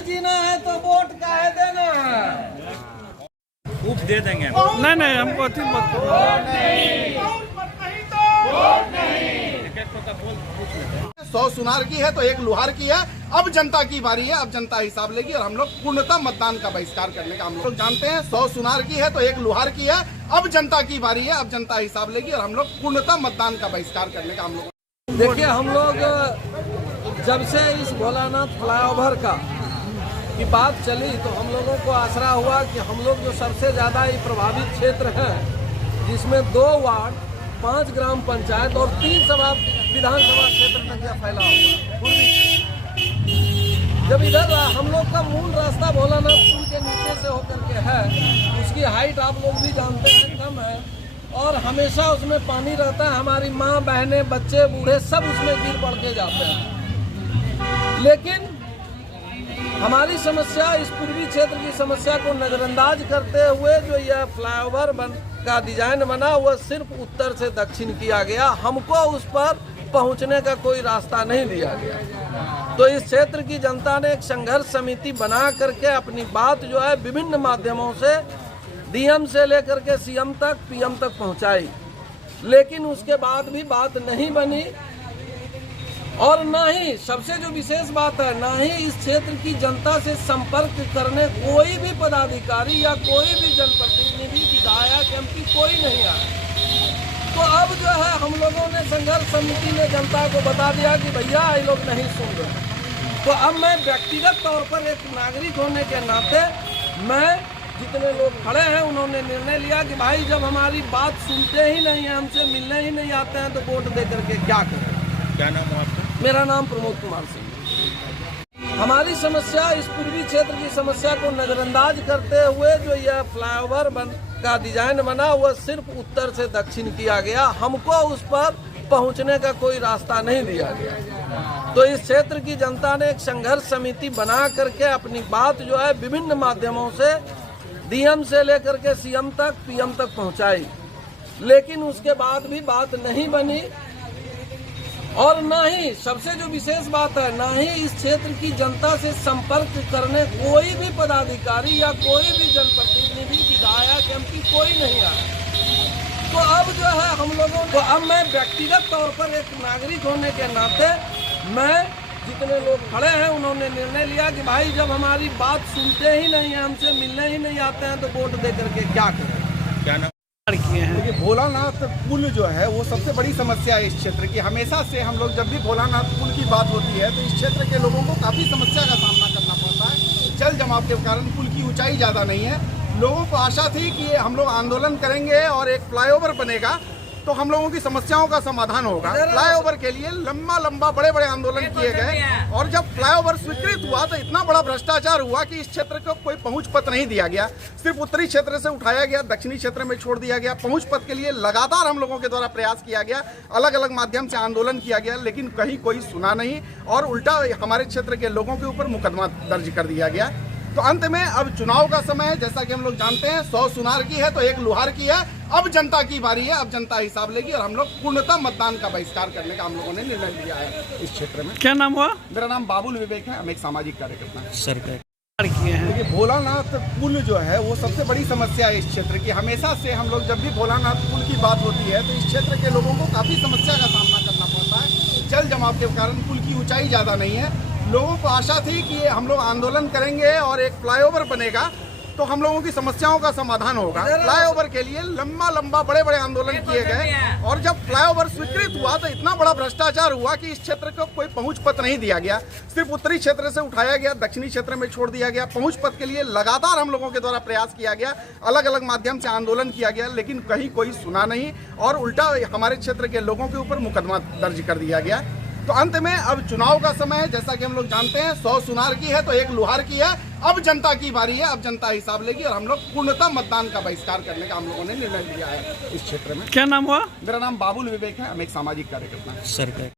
नहीं जीना है तो वोट काहे देना है? खूब दे देंगे। नहीं हमको अति मत करो। सौ सुनार की है तो एक लुहार की है। अब जनता की बारी है, अब जनता हिसाब लेगी और हम लोग पूर्णतः मतदान का बहिष्कार करने का हम लोग जानते हैं। 100 सुनार की है तो एक लुहार की है। अब जनता की बारी है, अब जनता हिसाब लेगी और हम लोग पूर्णतः मतदान का बहिष्कार करने का हम लोग। देखिए, हम लोग जब से इस भोलानाथ फ्लाईओवर का की बात चली तो हम लोगों को आसरा हुआ कि हम लोग जो सबसे ज़्यादा ही प्रभावित क्षेत्र है, जिसमें 2 वार्ड, 5 ग्राम पंचायत और 3 विधानसभा क्षेत्र तक यह फैला हुआ पूर्वी। जब इधर हम लोग का मूल रास्ता भोलानाथ पुल के नीचे से होकर के है, उसकी हाइट आप लोग भी जानते हैं कम है और हमेशा उसमें पानी रहता है। हमारी माँ, बहनें, बच्चे, बूढ़े सब उसमें गिर पड़ के जाते हैं। लेकिन हमारी समस्या, इस पूर्वी क्षेत्र की समस्या को नज़रअंदाज करते हुए जो यह फ्लाईओवर का डिजाइन बना वह सिर्फ उत्तर से दक्षिण किया गया। हमको उस पर पहुंचने का कोई रास्ता नहीं दिया गया। तो इस क्षेत्र की जनता ने एक संघर्ष समिति बना करके अपनी बात जो है विभिन्न माध्यमों से डीएम से लेकर के सीएम तक, पीएम तक पहुंचाई। लेकिन उसके बाद भी बात नहीं बनी और ना ही, सबसे जो विशेष बात है, ना ही इस क्षेत्र की जनता से संपर्क करने कोई भी पदाधिकारी या कोई भी जनप्रतिनिधि, विधायक, एमपी कोई नहीं आया। तो अब जो है हम लोगों ने संघर्ष समिति ने जनता को बता दिया कि भैया ये लोग नहीं सुन रहे। तो अब मैं व्यक्तिगत तौर पर एक नागरिक होने के नाते, मैं जितने लोग खड़े हैं उन्होंने निर्णय लिया कि भाई जब हमारी बात सुनते ही नहीं है, हमसे मिलने ही नहीं आते हैं, तो वोट दे करके क्या करें। क्या नाम है आपका? मेरा नाम प्रमोद कुमार सिंह। हमारी समस्या, इस पूर्वी क्षेत्र की समस्या को नज़रअंदाज करते हुए जो यह फ्लाईओवर का डिजाइन बना वह सिर्फ उत्तर से दक्षिण किया गया। हमको उस पर पहुंचने का कोई रास्ता नहीं दिया गया। तो इस क्षेत्र की जनता ने एक संघर्ष समिति बना करके अपनी बात जो है विभिन्न माध्यमों से डीएम से लेकर के सीएम तक, पीएम तक पहुंचाई। लेकिन उसके बाद भी बात नहीं बनी और ना ही, सबसे जो विशेष बात है, ना ही इस क्षेत्र की जनता से संपर्क करने कोई भी पदाधिकारी या कोई भी जनप्रतिनिधि, विधायक, एमपी कोई नहीं आया। तो अब जो है हम लोगों को, अब मैं व्यक्तिगत तौर पर एक नागरिक होने के नाते, मैं जितने लोग खड़े हैं उन्होंने निर्णय लिया कि भाई जब हमारी बात सुनते ही नहीं है, हमसे मिलने ही नहीं आते हैं, तो वोट दे करके क्या करें। क्या नाम किए हैं? देखिए, भोलानाथ पुल जो है वो सबसे बड़ी समस्या है इस क्षेत्र की। हमेशा से हम लोग जब भी भोलानाथ पुल की बात होती है तो इस क्षेत्र के लोगों को काफ़ी समस्या का सामना करना पड़ता है। जल जमाव के कारण पुल की ऊंचाई ज़्यादा नहीं है। लोगों को आशा थी कि हम लोग आंदोलन करेंगे और एक फ्लाईओवर बनेगा तो हम लोगों की समस्याओं का समाधान होगा। फ्लाईओवर के लिए लंबा बड़े आंदोलन किए गए और जब फ्लाईओवर स्वीकृत हुआ तो इतना बड़ा भ्रष्टाचार हुआ कि इस क्षेत्र को कोई पहुंच पथ नहीं दिया गया। सिर्फ उत्तरी क्षेत्र से उठाया गया, दक्षिणी क्षेत्र में छोड़ दिया गया। पहुंच पथ के लिए लगातार हम लोगों के द्वारा प्रयास किया गया, अलग अलग माध्यम से आंदोलन किया गया, लेकिन कहीं कोई सुना नहीं और उल्टा हमारे क्षेत्र के लोगों के ऊपर मुकदमा दर्ज कर दिया गया। तो अंत में अब चुनाव का समय है, जैसा कि हम लोग जानते हैं। 100 सुनार की है तो एक लुहार की है। अब जनता की बारी है, अब जनता हिसाब लेगी और हम लोग पूर्णतः मतदान का बहिष्कार करने का हम लोगों ने निर्णय लिया है इस क्षेत्र में। क्या नाम हुआ? मेरा नाम बाबुल विवेक है, हम एक सामाजिक कार्यकर्ता हैं। सरकार किए हैं? देखिए, भोलानाथ पुल जो है वो सबसे बड़ी समस्या है इस क्षेत्र की। हमेशा से हम लोग जब भी भोलानाथ पुल की बात होती है तो इस क्षेत्र के लोगों को काफ़ी समस्या का सामना करना पड़ता है। जल जमाव के कारण पुल की ऊंचाई ज़्यादा नहीं है। लोगों को आशा थी कि हम लोग आंदोलन करेंगे और एक फ्लाईओवर बनेगा तो हम लोगों की समस्याओं का समाधान होगा। फ्लाईओवर के लिए लंबा बड़े आंदोलन किए गए और जब फ्लाईओवर स्वीकृत हुआ तो इतना बड़ा भ्रष्टाचार हुआ कि इस क्षेत्र को कोई पहुंच पथ नहीं दिया गया। सिर्फ उत्तरी क्षेत्र से उठाया गया, दक्षिणी क्षेत्र में छोड़ दिया गया। पहुंच पथ के लिए लगातार हम लोगों के द्वारा प्रयास किया गया, अलग अलग माध्यम से आंदोलन किया गया, लेकिन कहीं कोई सुना नहीं और उल्टा हमारे क्षेत्र के लोगों के ऊपर मुकदमा दर्ज कर दिया गया। तो अंत में अब चुनाव का समय है, जैसा कि हम लोग जानते हैं। 100 सुनार की है तो एक लुहार की है। अब जनता की बारी है, अब जनता हिसाब लेगी और हम लोग पूर्णतः मतदान का बहिष्कार करने का हम लोगों ने निर्णय लिया है इस क्षेत्र में। क्या नाम हुआ? मेरा नाम बाबुल विवेक है, हम एक सामाजिक कार्यकर्ता हैं। सरकार